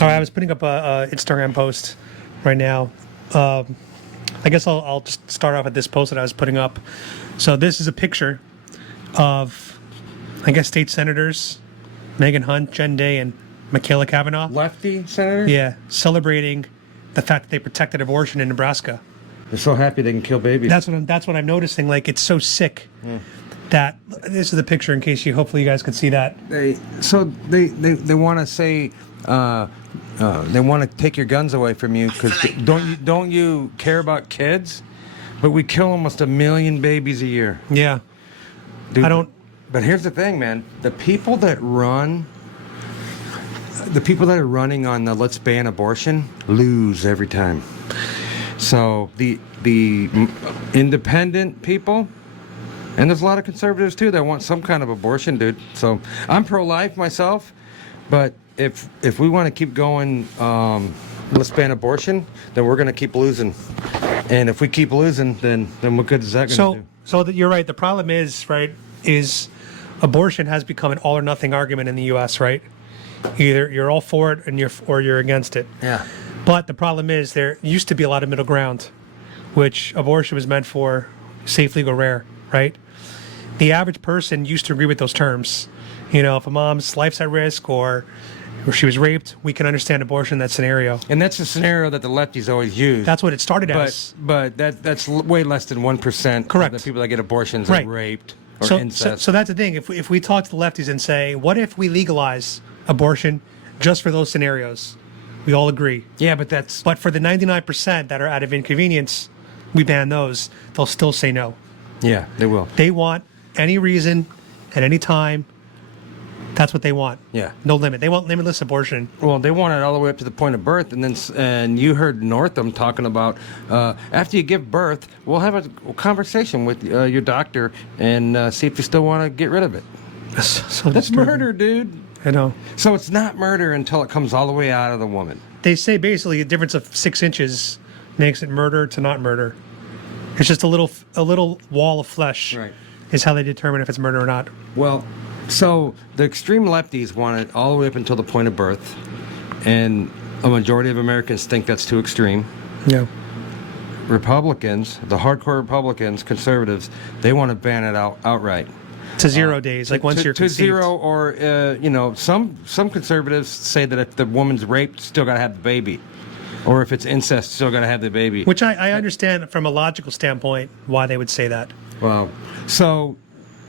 All right, I was putting up a Instagram post right now. I guess I'll just start off with this post that I was putting up. So this is a picture of, I guess, state senators Megan Hunt, Jen Day, and Michaela Cavanaugh. Lefty senators? Yeah, celebrating the fact that they protected abortion in Nebraska. They're so happy they can kill babies. That's what I'm noticing. Like, it's so sick that this is the picture. In case hopefully you guys could see that. They want to say they want to take your guns away from you because don't you care about kids? But we kill almost 1 million babies a year. Yeah, Dude, I don't. But here's the thing, man. The people that are running on the let's ban abortion lose every time. So the independent people, and there's a lot of conservatives too that want some kind of abortion, dude. So I'm pro-life myself, but if we want to keep going, let's ban abortion, then we're going to keep losing. And if we keep losing, then what good is that going to do? So you're right. The problem is abortion has become an all or nothing argument in the U.S. Right? Either you're all for it or you're against it. Yeah. But the problem is there used to be a lot of middle ground, which abortion was meant for, safe, legal, rare, right? The average person used to agree with those terms. You know, if a mom's life's at risk or she was raped, we can understand abortion in that scenario. And that's the scenario that the lefties always use. That's what it started as. But that's way less than 1%. Correct. Of the people that get abortions Right. are raped or incest. So that's the thing. If we talk to the lefties and say, what if we legalize abortion just for those scenarios? We all agree. Yeah, but But for the 99% that are out of inconvenience, we ban those. They'll still say no. Yeah, they will. They want any reason at any time. That's what they want. Yeah. No limit. They want limitless abortion. Well, they want it all the way up to the point of birth, and you heard Northam talking about after you give birth, we'll have a conversation with your doctor and see if you still want to get rid of it. So That's disturbing. murder, dude. I know. So it's not murder until it comes all the way out of the woman. They say basically a difference of 6 inches makes it murder to not murder. It's just a little wall of flesh. Right. Is how they determine if it's murder or not. Well, so the extreme lefties want it all the way up until the point of birth, and a majority of Americans think that's too extreme. Yeah. Republicans, the hardcore Republicans, conservatives, they want to ban it outright. To 0 days, like once you're to conceived. zero, or some conservatives say that if the woman's raped, still got to have the baby, or if it's incest, still got to have the baby. Which I understand from a logical standpoint why they would say that. Well, so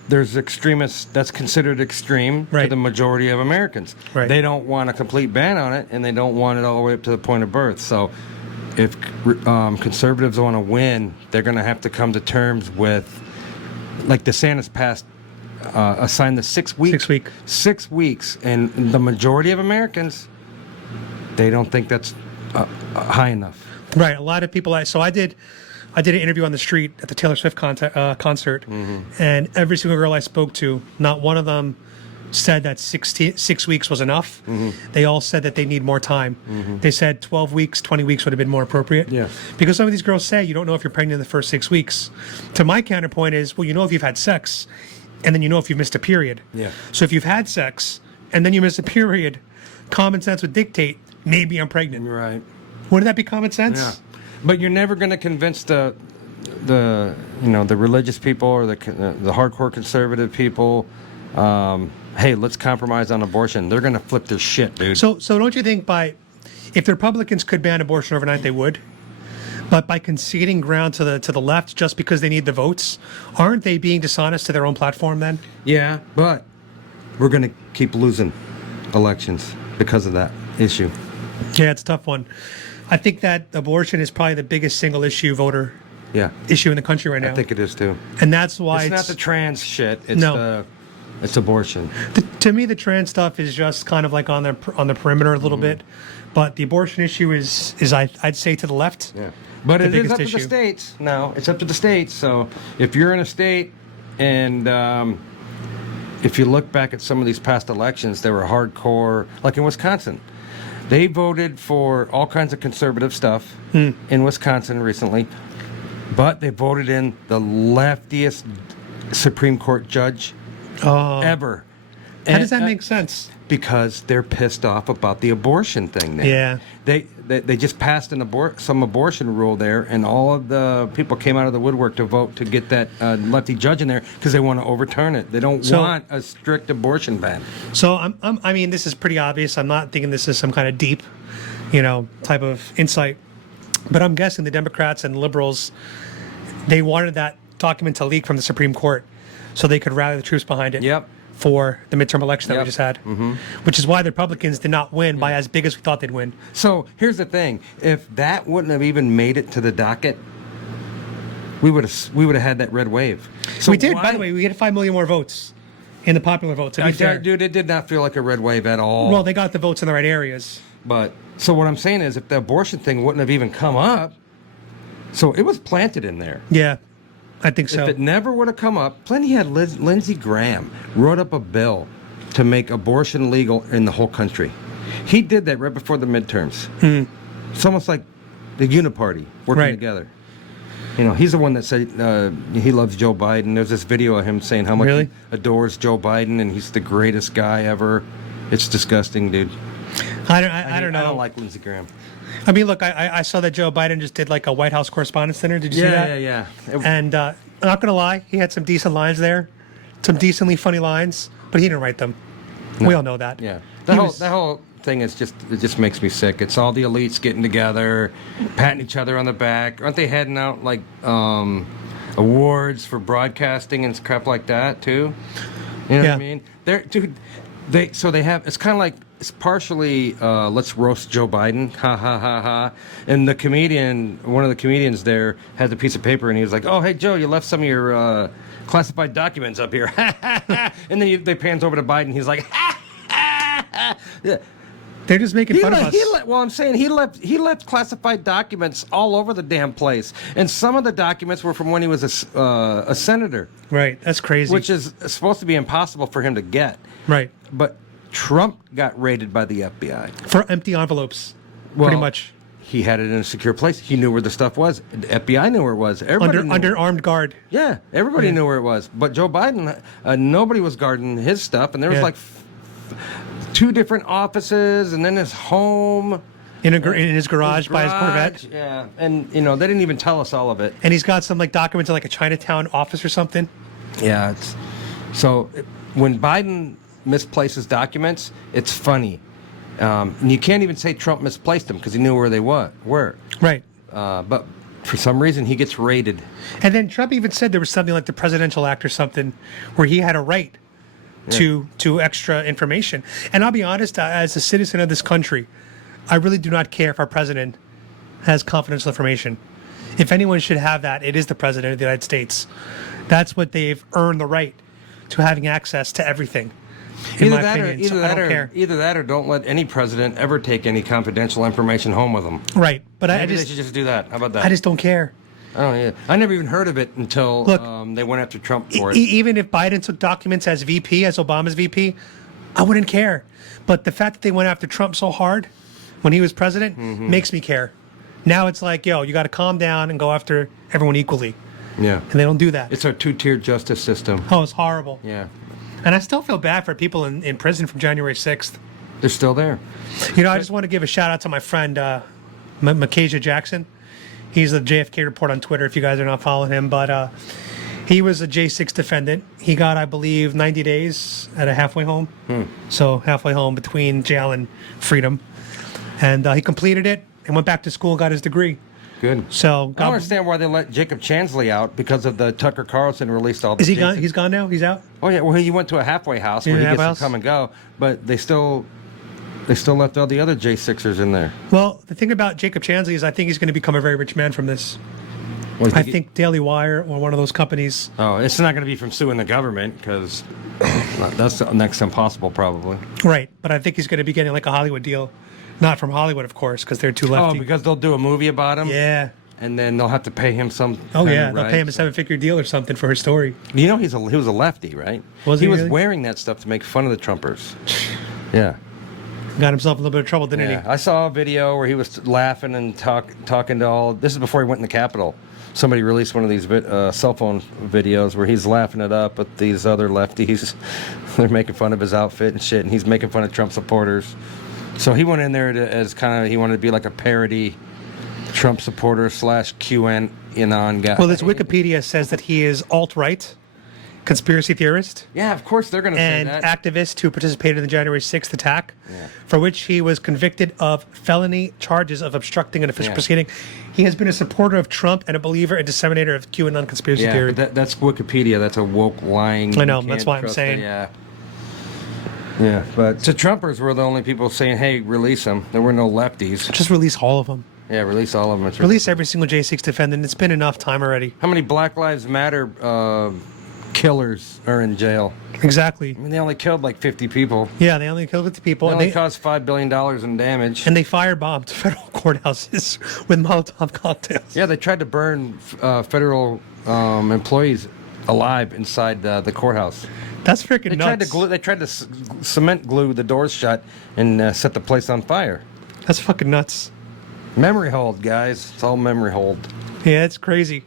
there's extremists that's considered extreme to Right. the majority of Americans. Right. They don't want a complete ban on it, and they don't want it all the way up to the point of birth. So if conservatives want to win, they're going to have to come to terms with, like DeSantis passed, assigned the 6 weeks. 6 week. 6 weeks, and the majority of Americans, they don't think that's high enough. Right. A lot of people. So I did an interview on the street at the Taylor Swift concert, and every single girl I spoke to, not one of them said that 6 weeks was enough. They all said that they need more time. They said 12 weeks, 20 weeks would have been more appropriate. Yeah. Because some of these girls say you don't know if you're pregnant in the first 6 weeks. To my counterpoint is, well, you know if you've had sex, and then you know if you've missed a period. Yeah. So if you've had sex, and then you miss a period, common sense would dictate, maybe I'm pregnant. Right. Wouldn't that be common sense? Yeah, but you're never going to convince the religious people or the hardcore conservative people. Hey, let's compromise on abortion. They're going to flip their shit, dude. So don't you think if the Republicans could ban abortion overnight, they would? But by conceding ground to the left just because they need the votes, aren't they being dishonest to their own platform then? Yeah, but we're going to keep losing elections because of that issue. Yeah, it's a tough one. I think that abortion is probably the biggest single voter Yeah, issue in the country right now. I think it is too. And that's why It's not the trans shit. It's No. it's abortion. to me the trans stuff is just kind of like on the perimeter a little bit, but the abortion issue is I'd say to the left. Yeah, but The it is biggest up to issue. the states now. It's up to the states. So if you're in a state and if you look back at some of these past elections, they were hardcore. Like in Wisconsin, they voted for all kinds of conservative stuff in Wisconsin recently, but they voted in the leftiest Supreme Court judge ever. How does that make sense? Because they're pissed off about the abortion thing there. Yeah. They just passed some abortion rule there, and all of the people came out of the woodwork to vote to get that lefty judge in there because they want to overturn it. They don't want a strict abortion ban. So I mean, this is pretty obvious. I'm not thinking this is some kind of deep, type of insight. But I'm guessing the Democrats and liberals, they wanted that document to leak from the Supreme Court so they could rally the troops behind it. Yep. For the midterm election that we Yep. just had, which is why the Republicans did not win by as big as we thought they'd win. So here's the thing: if that wouldn't have even made it to the docket, we would have had that red wave. So We did, why- by the way. We had 5 million more votes in the popular vote. To be fair, dude, it did not feel like a red wave at all. well, they got the votes in the right areas. But so what I'm saying is, if the abortion thing wouldn't have even come up, so it was planted in there. Yeah, I think so. If it never would have come up, plenty had Lindsey Graham wrote up a bill to make abortion legal in the whole country. He did that right before the midterms. It's almost like the Uniparty working Right. together. He's the one that said he loves Joe Biden. There's this video of him saying how much Really? he adores Joe Biden and he's the greatest guy ever. It's disgusting, dude. I don't know. I don't like Lindsey Graham. I mean, look, I saw that Joe Biden just did like a White House Correspondents' Dinner. Did you see that? Yeah. And I'm not gonna lie, he had some decent lines there, some decently funny lines, but he didn't write them. We all know that. Yeah. He That whole thing is it just makes me sick. It's all the elites getting together, patting each other on the back. Aren't they heading out like awards for broadcasting and crap like that too? You know what I mean? They have, it's kind of like, it's partially let's roast Joe Biden, ha ha ha ha. And one of the comedians there had a piece of paper and he was like, "Oh hey Joe, you left some of your classified documents up here." And then they pans over to Biden. He's like, yeah. They're just making fun of us. Well, I'm saying he left classified documents all over the damn place, and some of the documents were from when he was a senator, Right. That's crazy. which is supposed to be impossible for him to get. right. But Trump got raided by the FBI. For empty envelopes. Well, pretty much. He had it in a secure place. He knew where the stuff was. The FBI knew where it was. Everybody knew. Under armed guard. Yeah, everybody Yeah. knew where it was. But Joe Biden, nobody was guarding his stuff, and there was Yeah. like 2 different offices, and then his home. In his garage by his Corvette. Yeah, and they didn't even tell us all of it. And he's got some like documents in like a Chinatown office or something. Yeah, when Biden misplaces documents, it's funny. And you can't even say Trump misplaced them because he knew where they were. Right. But for some reason, he gets raided. And then Trump even said there was something like the Presidential Act or something where he had a right to extra information. And I'll be honest, as a citizen of this country, I really do not care if our president has confidential information. If anyone should have that, it is the president of the United States. That's what they've earned the right to having access to everything. In my opinion, so I don't care. Either that or don't let any president ever take any confidential information home with them. Right, but Maybe they should just do that. How about that? I just don't care. I never even heard of it until Look, they went after Trump for it. Even if Biden took documents as VP, as Obama's VP, I wouldn't care. But the fact that they went after Trump so hard when he was president makes me care. Now it's like, yo, you got to calm down and go after everyone equally. Yeah. And they don't do that. It's our 2-tiered justice system. Oh, it's horrible. Yeah. And I still feel bad for people in prison from January 6th. They're still there. I just want to give a shout out to my friend, Makasia Jackson. He's the JFK Report on Twitter, if you guys are not following him. But he was a J6 defendant. He got, I believe, 90 days at a halfway home. So halfway home between jail and freedom. And he completed it and went back to school, got his degree. Good. So I don't understand why they let Jacob Chansley out because of the Tucker Carlson released all the is he tapes. gone? He's gone now? He's out? Oh yeah, well he went to a halfway house Yeah, where he halfway gets house. to come and go, but they still left all the other J6ers in there. Well, the thing about Jacob Chansley is I think he's going to become a very rich man from this. Well, I think Daily Wire or one of those companies. Oh, it's not going to be from suing the government because that's next to impossible probably. Right, but I think he's going to be getting like a Hollywood deal. Not from Hollywood, of course, because they're too lefty. Oh, because they'll do a movie about him. Yeah. And then they'll have to pay him some. Oh, kind yeah. of They'll pay him a rights. 7-figure deal or something for his story. You know, he was a lefty, right? Was he was really? wearing that stuff to make fun of the Trumpers. Yeah. Got himself in a little bit of trouble, didn't Yeah, he? I saw a video where he was laughing and talking to all. This is before he went in the Capitol. Somebody released one of these cell phone videos where he's laughing it up with these other lefties. They're making fun of his outfit and shit, and he's making fun of Trump supporters. So he went in there as kind of, he wanted to be like a parody Trump supporter / QAnon guy. Well, this Wikipedia says that he is alt-right, conspiracy theorist, Yeah, of course they're going to say and that. activist who participated in the January 6th attack, Yeah. for which he was convicted of felony charges of obstructing an official Yeah. proceeding. He has been a supporter of Trump and a believer and disseminator of QAnon conspiracy Yeah, theory. but that's Wikipedia. That's a woke lying. I know, You that's can't why I'm trust saying. it, yeah. Yeah, but the Trumpers were the only people saying, "Hey, release them." There were no lefties. Just release all of them. Yeah, release all of them. Release every single J6 defendant. It's been enough time already. How many Black Lives Matter killers are in jail? Exactly. I mean, they only killed like 50 people. Yeah, they only killed 50 people. They And only they, caused $5 billion in damage. and they firebombed federal courthouses with Molotov cocktails. Yeah, they tried to burn federal employees alive inside the courthouse. That's freaking They nuts. tried to glue. They tried to cement glue the doors shut and set the place on fire. That's fucking nuts. Memory hold, guys. It's all memory hold. Yeah, it's crazy.